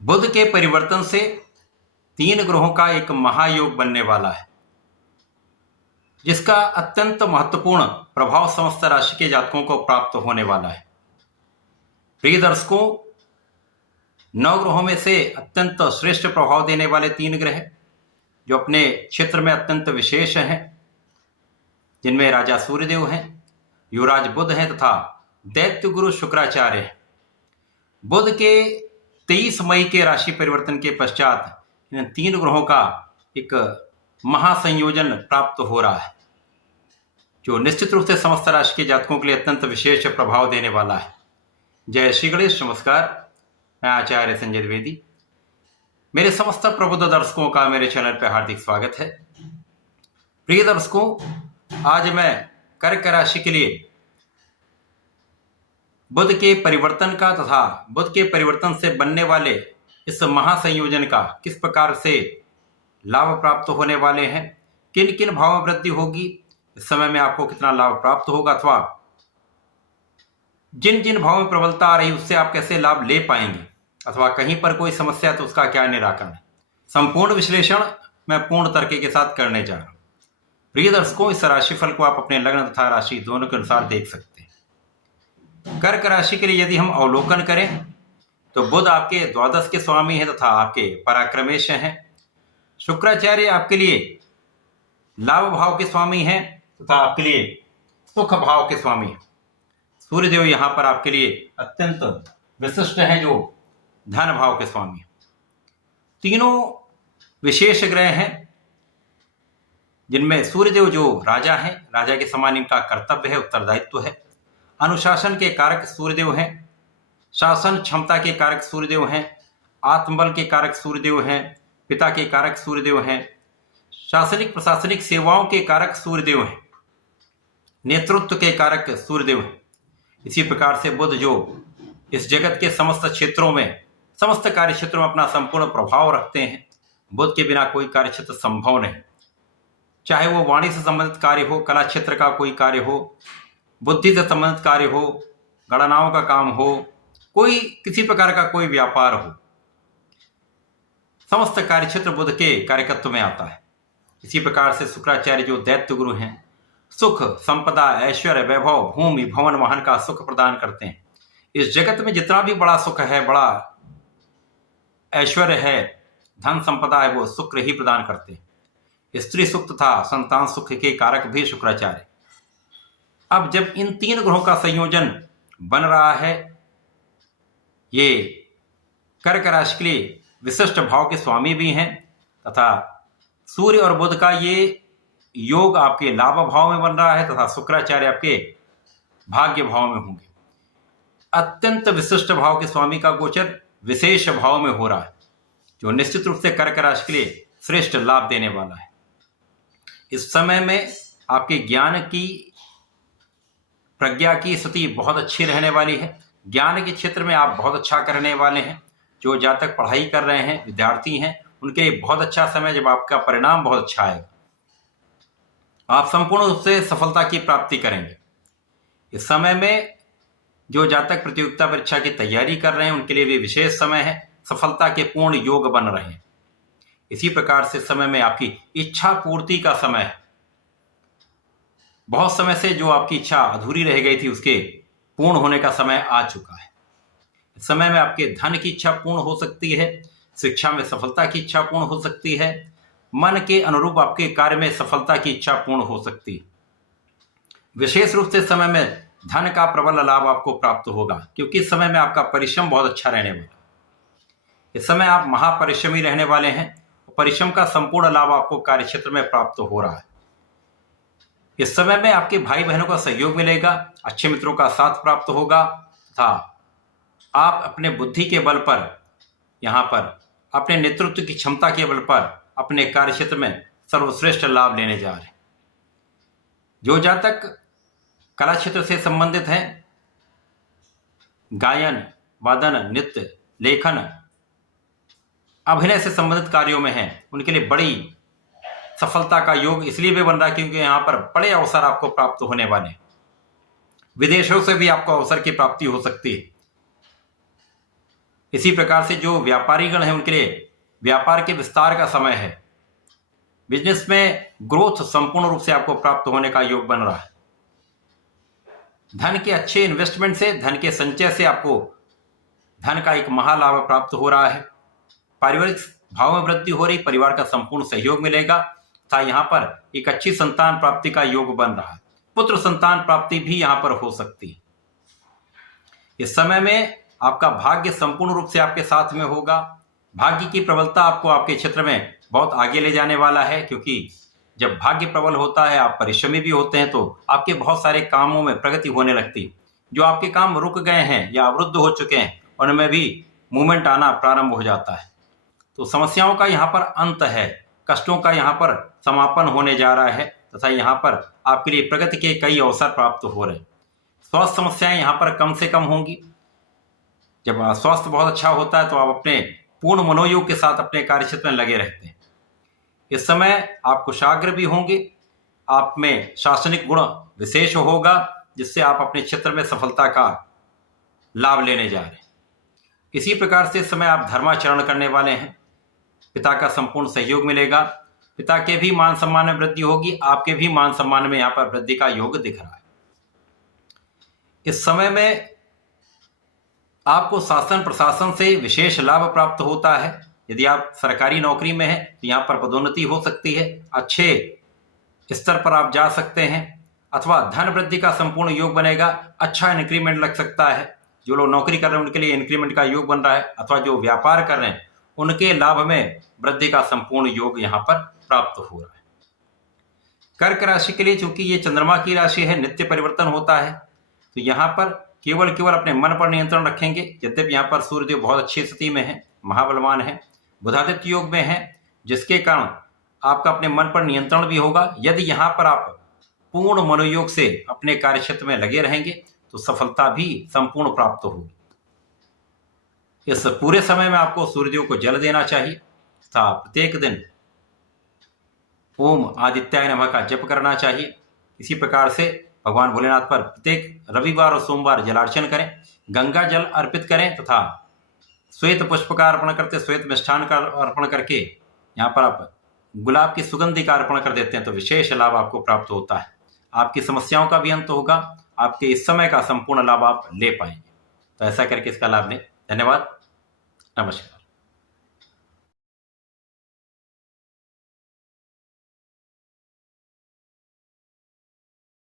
बुध के परिवर्तन से 3 ग्रहों का एक महायोग बनने वाला है, जिसका अत्यंत महत्वपूर्ण प्रभाव समस्त राशि के जातकों को प्राप्त होने वाला है। प्रिय दर्शकों, 9 ग्रहों में से अत्यंत श्रेष्ठ प्रभाव देने वाले 3 ग्रह जो अपने क्षेत्र में अत्यंत विशेष हैं, जिनमें राजा सूर्यदेव हैं, युवराज बुध हैं तथा दैत्य गुरु शुक्राचार्य हैं। बुध के 23 मई के राशि परिवर्तन के पश्चात इन 3 ग्रहों का एक महासंयोजन प्राप्त हो रहा है, जो निश्चित रूप से समस्त राशि के जातकों के लिए अत्यंत विशेष प्रभाव देने वाला है। जय श्री गणेश। नमस्कार, मैं आचार्य संजय द्विवेदी। मेरे समस्त प्रबुद्ध दर्शकों का मेरे चैनल पर हार्दिक स्वागत है। प्रिय दर्शकों, आज मैं कर्क राशि के लिए बुध के परिवर्तन का तथा बुध के परिवर्तन से बनने वाले इस महासंयोजन का किस प्रकार से लाभ प्राप्त होने वाले हैं, किन किन भावों में वृद्धि होगी, इस समय में आपको कितना लाभ प्राप्त होगा, अथवा जिन जिन भावों में प्रबलता आ रही उससे आप कैसे लाभ ले पाएंगे, अथवा कहीं पर कोई समस्या तो उसका क्या निराकरण है। संपूर्ण विश्लेषण मैं पूर्ण तर्क के साथ करने जा रहा हूं। प्रिय दर्शकों, इस राशिफल को आप अपने लग्न तथा राशि दोनों के अनुसार देख सकते हैं। कर्क राशि के लिए यदि हम अवलोकन करें तो बुध आपके द्वादश के स्वामी हैं तथा आपके पराक्रमेश हैं। शुक्राचार्य आपके लिए लाभ भाव के स्वामी हैं तथा आपके लिए सुख भाव के स्वामी हैं। सूर्यदेव यहां पर आपके लिए अत्यंत विशिष्ट हैं, जो धन भाव के स्वामी हैं। तीनों विशेष ग्रह हैं, जिनमें सूर्यदेव जो राजा हैं, राजा के समान इनका कर्तव्य है, उत्तरदायित्व है। अनुशासन के कारक सूर्यदेव हैं, शासन क्षमता के कारक सूर्यदेव हैं, आत्मबल के कारक सूर्यदेव हैं, पिता के कारक सूर्यदेव हैं, शासनिक प्रशासनिक सेवाओं के कारक सूर्यदेव हैं, नेतृत्व के कारक सूर्यदेव हैं। इसी प्रकार से बुध जो इस जगत के समस्त क्षेत्रों में, समस्त कार्य क्षेत्रों में अपना संपूर्ण प्रभाव रखते हैं। बुध के बिना कोई कार्य क्षेत्र संभव नहीं, चाहे वो वाणी से संबंधित कार्य हो, कला क्षेत्र का कोई कार्य हो, बुद्धि से संबंधित कार्य हो, गणनाओं का काम हो, कोई किसी प्रकार का कोई व्यापार हो, समस्त कार्य क्षेत्र बुध के कार्यकत्व में आता है। इसी प्रकार से शुक्राचार्य जो दैत्य गुरु हैं, सुख, संपदा, ऐश्वर्य, वैभव, भूमि, भवन, वाहन का सुख प्रदान करते हैं। इस जगत में जितना भी बड़ा सुख है, बड़ा ऐश्वर्य है, धन संपदा है, वो शुक्र ही प्रदान करते हैं। स्त्री सुख तथा संतान सुख के कारक भी शुक्राचार्य। अब जब इन 3 ग्रहों का संयोजन बन रहा है, ये कर्क राशि के लिए विशिष्ट भाव के स्वामी भी हैं तथा सूर्य और बुध का ये योग आपके लाभ भाव में बन रहा है तथा शुक्राचार्य आपके भाग्य भाव में होंगे। अत्यंत विशिष्ट भाव के स्वामी का गोचर विशेष भाव में हो रहा है, जो निश्चित रूप से कर्क राशि के लिए श्रेष्ठ लाभ देने वाला है। इस समय में आपके ज्ञान की, प्रज्ञा की स्थिति बहुत अच्छी रहने वाली है। ज्ञान के क्षेत्र में आप बहुत अच्छा करने वाले हैं। जो जातक पढ़ाई कर रहे हैं, विद्यार्थी हैं, उनके लिए बहुत अच्छा समय, जब आपका परिणाम बहुत अच्छा आएगा। आप संपूर्ण रूप से सफलता की प्राप्ति करेंगे। इस समय में जो जातक प्रतियोगिता परीक्षा की तैयारी कर रहे हैं, उनके लिए भी विशेष समय है। सफलता के पूर्ण योग बन रहे हैं। इसी प्रकार से समय में आपकी इच्छा पूर्ति का समय है। बहुत समय से जो आपकी इच्छा अधूरी रह गई थी, उसके पूर्ण होने का समय आ चुका है। इस समय में आपके धन की इच्छा पूर्ण हो सकती है, शिक्षा में सफलता की इच्छा पूर्ण हो सकती है, मन के अनुरूप आपके कार्य में सफलता की इच्छा पूर्ण हो सकती है। विशेष रूप से समय में धन का प्रबल लाभ आपको प्राप्त होगा, क्योंकि इस समय में आपका परिश्रम बहुत अच्छा रहने वाला है। इस समय आप महापरिश्रमी रहने वाले हैं। परिश्रम का संपूर्ण लाभ आपको कार्य क्षेत्र में प्राप्त हो रहा है। इस समय में आपके भाई बहनों का सहयोग मिलेगा, अच्छे मित्रों का साथ प्राप्त होगा तथा आप अपने बुद्धि के बल पर, यहाँ पर अपने नेतृत्व की क्षमता के बल पर अपने कार्य क्षेत्र में सर्वश्रेष्ठ लाभ लेने जा रहे हैं। जो जातक कला क्षेत्र से संबंधित हैं, गायन, वादन, नृत्य, लेखन, अभिनय से संबंधित कार्यों में हैं, उनके लिए बड़ी सफलता का योग इसलिए भी बन रहा है क्योंकि यहाँ पर बड़े अवसर आपको प्राप्त होने वाले हैं। विदेशों से भी आपको अवसर की प्राप्ति हो सकती है। इसी प्रकार से जो व्यापारीगण हैं उनके लिए व्यापार के विस्तार का समय है। बिजनेस में ग्रोथ संपूर्ण रूप से आपको प्राप्त होने का योग बन रहा है। धन के अच्छे इन्वेस्टमेंट से, धन के संचय से आपको धन का एक महालाभ प्राप्त हो रहा है। पारिवारिक भाव में वृद्धि हो रही, परिवार का संपूर्ण सहयोग मिलेगा तथा यहाँ पर एक अच्छी संतान प्राप्ति का योग बन रहा है। पुत्र संतान प्राप्ति भी यहाँ पर हो सकती है। इस समय में आपका भाग्य संपूर्ण रूप से आपके साथ में होगा। भाग्य की प्रबलता आपको आपके क्षेत्र में बहुत आगे ले जाने वाला है, क्योंकि जब भाग्य प्रबल होता है, आप परिश्रमी भी होते हैं, तो आपके बहुत सारे कामों में प्रगति होने लगती है। जो आपके काम रुक गए हैं या अवरुद्ध हो चुके हैं, उनमें भी मूवमेंट आना प्रारंभ हो जाता है। तो समस्याओं का यहाँ पर अंत है, कष्टों का यहाँ पर समापन होने जा रहा है तथा यहाँ पर आपके लिए प्रगति के कई अवसर प्राप्त हो रहे हैं। स्वास्थ्य समस्याएं यहाँ पर कम से कम होंगी। जब स्वास्थ्य बहुत अच्छा होता है तो आप अपने पूर्ण मनोयोग के साथ अपने कार्यक्षेत्र में लगे रहते हैं। इस समय आप कुशाग्र भी होंगे, आप में शासनिक गुण विशेष होगा, जिससे आप अपने क्षेत्र में सफलता का लाभ लेने जा रहे हैं। इसी प्रकार से इस समय आप धर्माचरण करने वाले हैं। पिता का संपूर्ण सहयोग मिलेगा, पिता के भी मान सम्मान में वृद्धि होगी, आपके भी मान सम्मान में यहाँ पर वृद्धि का योग दिख रहा है। इस समय में आपको शासन प्रशासन से विशेष लाभ प्राप्त होता है। यदि आप सरकारी नौकरी में हैं तो यहाँ पर पदोन्नति हो सकती है, अच्छे स्तर पर आप जा सकते हैं, अथवा धन वृद्धि का संपूर्ण योग बनेगा, अच्छा इंक्रीमेंट लग सकता है। जो लोग नौकरी कर रहे हैं उनके लिए इंक्रीमेंट का योग बन रहा है, अथवा जो व्यापार कर रहे हैं उनके लाभ में वृद्धि का संपूर्ण योग यहाँ पर प्राप्त हो रहा है। कर्क राशि के लिए चूंकि ये चंद्रमा की राशि है, नित्य परिवर्तन होता है, तो यहाँ पर केवल अपने मन पर नियंत्रण रखेंगे। यद्यपि यहाँ पर सूर्यदेव बहुत अच्छी स्थिति में है, महाबलवान है, बुधादित्य योग में है, जिसके कारण आपका अपने मन पर नियंत्रण भी होगा। यदि यहाँ पर आप पूर्ण मनोयोग से अपने कार्यक्षेत्र में लगे रहेंगे तो सफलता भी संपूर्ण प्राप्त होगी। इस पूरे समय में आपको सूर्यदेव को जल देना चाहिए तथा प्रत्येक दिन ओम आदित्याय नमः का जप करना चाहिए। इसी प्रकार से भगवान भोलेनाथ पर प्रत्येक रविवार और सोमवार जलार्चन करें, गंगा जल अर्पित करें तथा श्वेत पुष्प का अर्पण करते, श्वेत मिष्ठान का अर्पण करके यहाँ पर आप गुलाब की सुगंधि का अर्पण कर देते हैं तो विशेष लाभ आपको प्राप्त होता है। आपकी समस्याओं का भी अंत होगा, आपके इस समय का संपूर्ण लाभ आप ले पाएंगे। तो ऐसा करके इसका लाभ लें। धन्यवाद, नमस्कार।